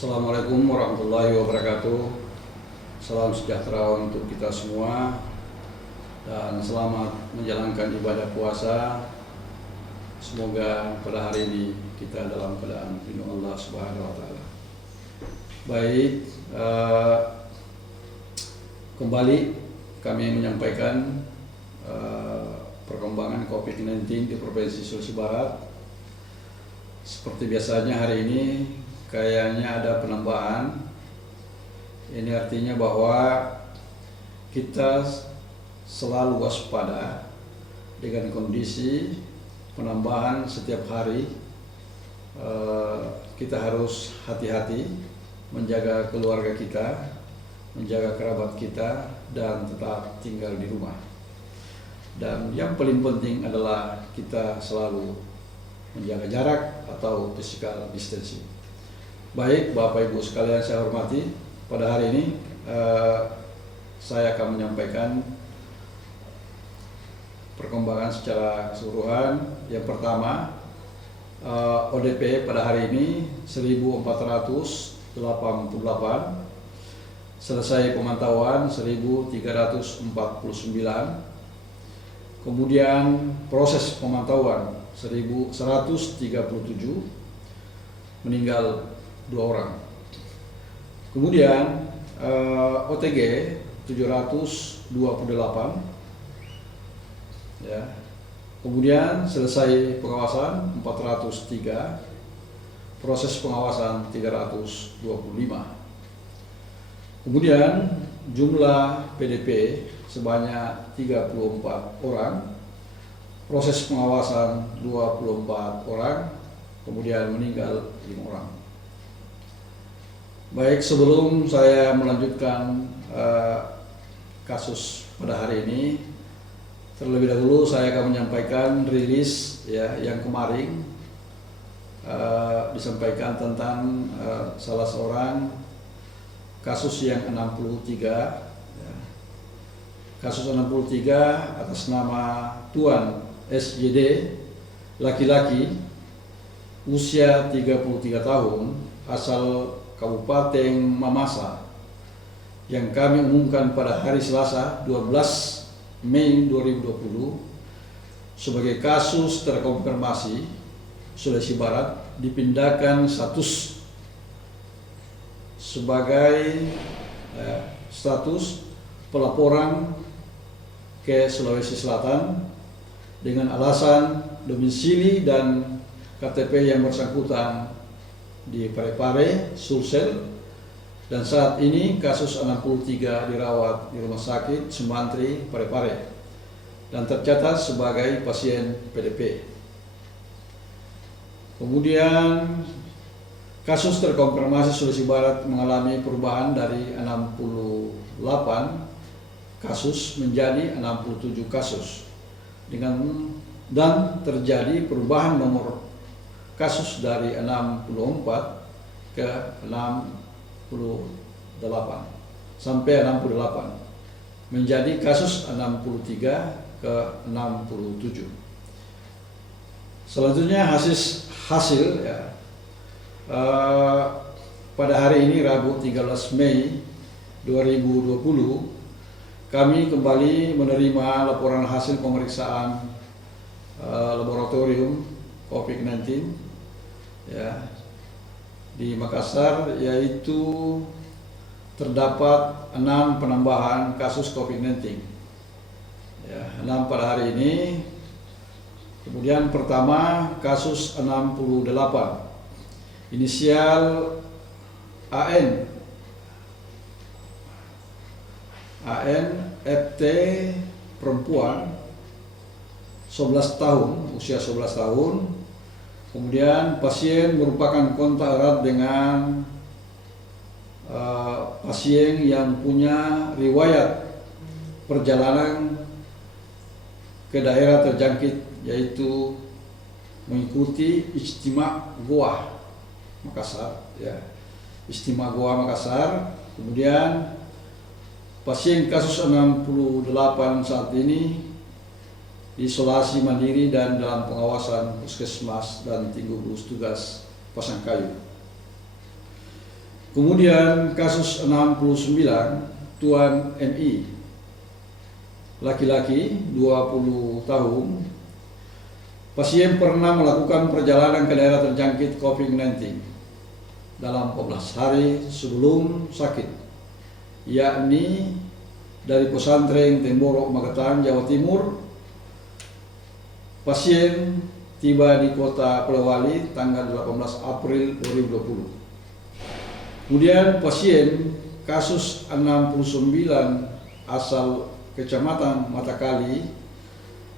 Assalamualaikum warahmatullahi wabarakatuh. Salam sejahtera untuk kita semua dan selamat menjalankan ibadah puasa. Semoga pada hari ini kita dalam keadaan lindung Allah Subhanahu wa taala. Baik, kembali kami menyampaikan perkembangan COVID-19 di Provinsi Sulawesi Barat. Seperti biasanya hari ini kayaknya ada penambahan. Ini artinya bahwa kita selalu waspada dengan kondisi penambahan setiap hari. Kita harus hati-hati menjaga keluarga kita, menjaga kerabat kita, dan tetap tinggal di rumah. Dan yang paling penting adalah kita selalu menjaga jarak atau physical distancing. Baik, Bapak Ibu sekalian saya hormati, pada hari ini saya akan menyampaikan perkembangan secara keseluruhan. Yang pertama, ODP pada hari ini 1488, selesai pemantauan 1349, kemudian proses pemantauan 1137, meninggal 2 orang. Kemudian OTG 728, ya. Kemudian selesai pengawasan 403, proses pengawasan 325. Kemudian jumlah PDP sebanyak 34 orang, proses pengawasan 24 orang, kemudian meninggal 5 orang. Baik, sebelum saya melanjutkan kasus pada hari ini, terlebih dahulu saya akan menyampaikan rilis yang kemarin disampaikan tentang salah seorang kasus yang 63, kasus 63 atas nama Tuan SYD, laki-laki, usia 33 tahun, asal Kabupaten Mamasa, yang kami umumkan pada hari Selasa 12 Mei 2020 sebagai kasus terkonfirmasi Sulawesi Barat, dipindahkan status sebagai status pelaporan ke Sulawesi Selatan dengan alasan domisili dan KTP yang bersangkutan di Parepare, Sulsel, dan saat ini kasus 63 dirawat di Rumah Sakit Sumantri, Parepare, dan tercatat sebagai pasien PDP. Kemudian kasus terkonfirmasi Sulawesi Barat mengalami perubahan dari 68 kasus menjadi 67 kasus, dan terjadi perubahan nomor kasus dari 64 ke 68 sampai 68 menjadi kasus 63 ke 67. Selanjutnya hasil pada hari ini Rabu 13 Mei 2020 kami kembali menerima laporan hasil pemeriksaan laboratorium COVID-19 di Makassar, yaitu terdapat 6 penambahan kasus COVID-19, 6 pada hari ini. Kemudian pertama, kasus 68, inisial AN FT, perempuan, 11 tahun, usia 11 tahun. Kemudian pasien merupakan kontak erat dengan pasien yang punya riwayat perjalanan ke daerah terjangkit, yaitu mengikuti Ijtima Goa Makassar, Ijtima Goa Makassar. Kemudian pasien kasus 68 saat ini isolasi mandiri dan dalam pengawasan puskesmas dan tim gugus tugas Pasangkayu. Kemudian kasus 69 Tuan MI, laki-laki 20 tahun, pasien pernah melakukan perjalanan ke daerah terjangkit COVID-19 dalam 14 hari sebelum sakit, yakni dari pesantren Temboro, Magetan, Jawa Timur. Pasien tiba di kota Polewali tanggal 18 April 2020. Kemudian pasien kasus 69 asal Kecamatan Matakali,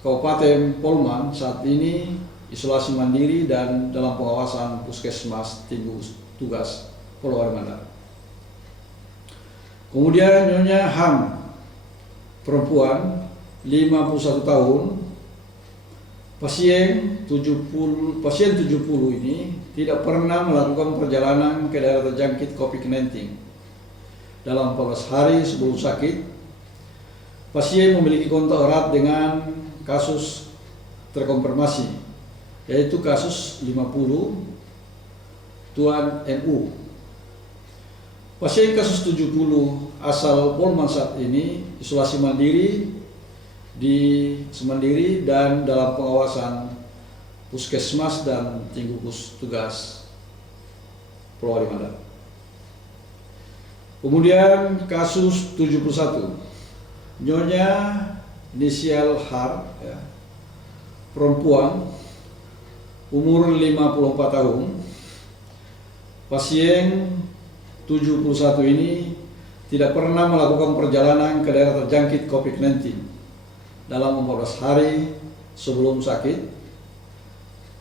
Kabupaten Polman, saat ini isolasi mandiri dan dalam pengawasan Puskesmas Tim Gugus Tugas Polewali Mandar. Kemudian Nyonya Ham, perempuan 51 tahun, pasien 70 ini tidak pernah melakukan perjalanan ke daerah terjangkit COVID-19 dalam 14 hari sebelum sakit. Pasien memiliki kontak erat dengan kasus terkonfirmasi, yaitu kasus 50 Tuan MU. Pasien kasus 70 asal Polman saat ini isolasi mandiri dan dalam pengawasan Puskesmas dan Tim Gugus Tugas Polewali Mandar. Kemudian kasus 71 Nyonya inisial Har, ya, perempuan umur 54 tahun. Pasien 71 ini tidak pernah melakukan perjalanan ke daerah terjangkit COVID-19 dalam 14 hari sebelum sakit.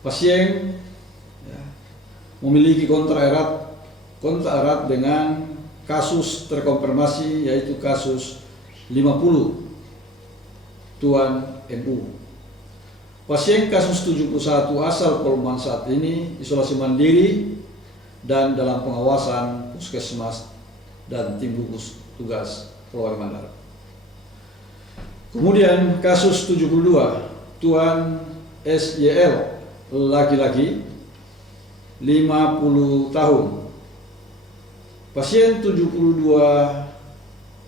Pasien, ya, memiliki kontak erat dengan kasus terkonfirmasi, yaitu kasus 50 Tuan MU. Pasien kasus 71 asal Polman saat ini isolasi mandiri dan dalam pengawasan Puskesmas dan Tim Gugus Tugas Polewali Mandar. Kemudian kasus 72 Tuan SYL, laki-laki 50 tahun. Pasien 72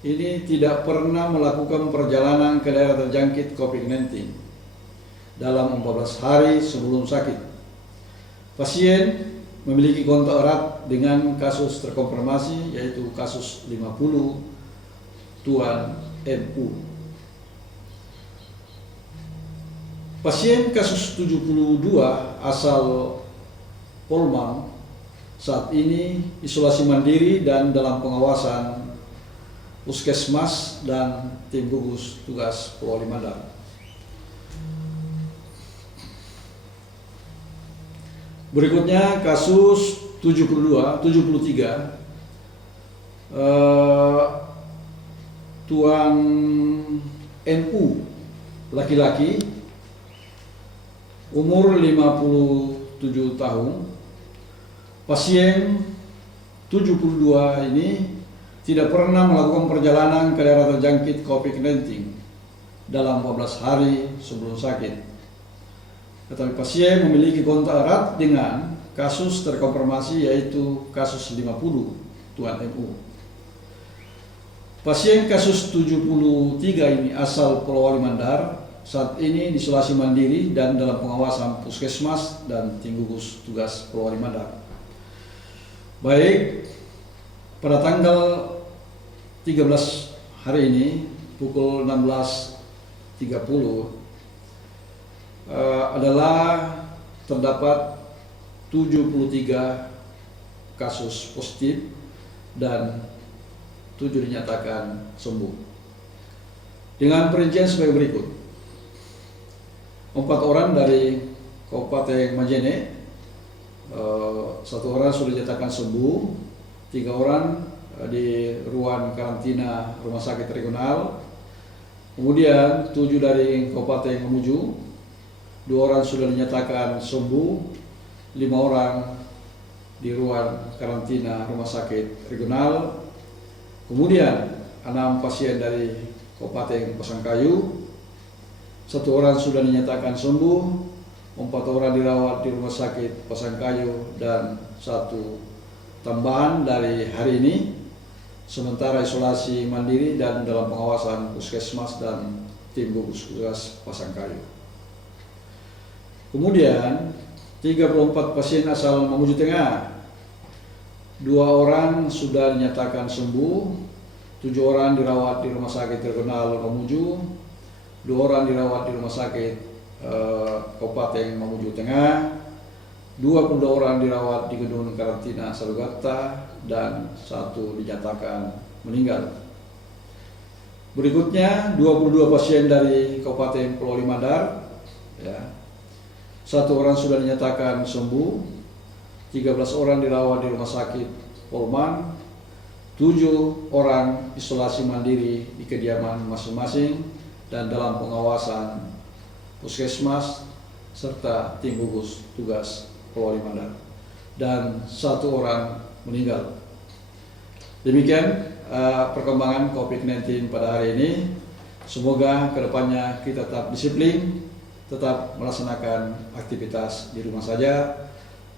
ini tidak pernah melakukan perjalanan ke daerah terjangkit COVID-19 dalam 14 hari sebelum sakit. Pasien memiliki kontak erat dengan kasus terkonfirmasi, yaitu kasus 50 Tuan MU. Pasien kasus 72 asal Polman saat ini isolasi mandiri dan dalam pengawasan Puskesmas dan Tim Gugus Tugas Polewali Mandar. Berikutnya kasus 73 Tuan MU, laki-laki umur 57 tahun. Pasien 72 ini tidak pernah melakukan perjalanan ke daerah terjangkit COVID-19 dalam 14 hari sebelum sakit. Tetapi pasien memiliki kontak erat dengan kasus terkonfirmasi, yaitu kasus 50 Tuan MU. Pasien kasus 73 ini asal Polewali Mandar, saat ini diisolasi mandiri dan dalam pengawasan Puskesmas dan Tim Gugus Tugas Polewali Mandar. Baik, pada tanggal 13 hari ini pukul 16.30 adalah terdapat 73 kasus positif dan 7 dinyatakan sembuh. Dengan perincian sebagai berikut: 4 orang dari Kabupaten Majene, 1 orang sudah dinyatakan sembuh, 3 orang di ruang karantina Rumah Sakit Regional, kemudian 7 dari Kabupaten Mamuju, 2 orang sudah dinyatakan sembuh, 5 orang di ruang karantina Rumah Sakit Regional, kemudian 6 pasien dari Kabupaten Pasangkayu, 1 orang sudah dinyatakan sembuh, 4 orang dirawat di Rumah Sakit Pasangkayu, dan 1 tambahan dari hari ini, sementara isolasi mandiri dan dalam pengawasan Puskesmas dan tim gugus tugas Pasangkayu. Kemudian 34 pasien asal Mamuju Tengah, 2 orang sudah dinyatakan sembuh, 7 orang dirawat di Rumah Sakit Regional Mamuju, 2 orang dirawat di Rumah Sakit Kabupaten Mamuju Tengah, 22 orang dirawat di gedung karantina Salugata, dan 1 dinyatakan meninggal. Berikutnya 22 pasien dari Kabupaten Pulau Limandar, ya. 1 orang sudah dinyatakan sembuh, 13 orang dirawat di Rumah Sakit Polman, 7 orang isolasi mandiri di kediaman masing-masing dan dalam pengawasan Puskesmas serta tim gugus tugas Pulau Limandar, dan 1 orang meninggal. Demikian perkembangan COVID-19 pada hari ini. Semoga kedepannya kita tetap disiplin, tetap melaksanakan aktivitas di rumah saja,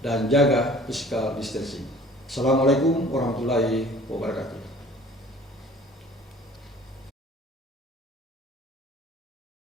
dan jaga physical distancing. Assalamualaikum warahmatullahi wabarakatuh.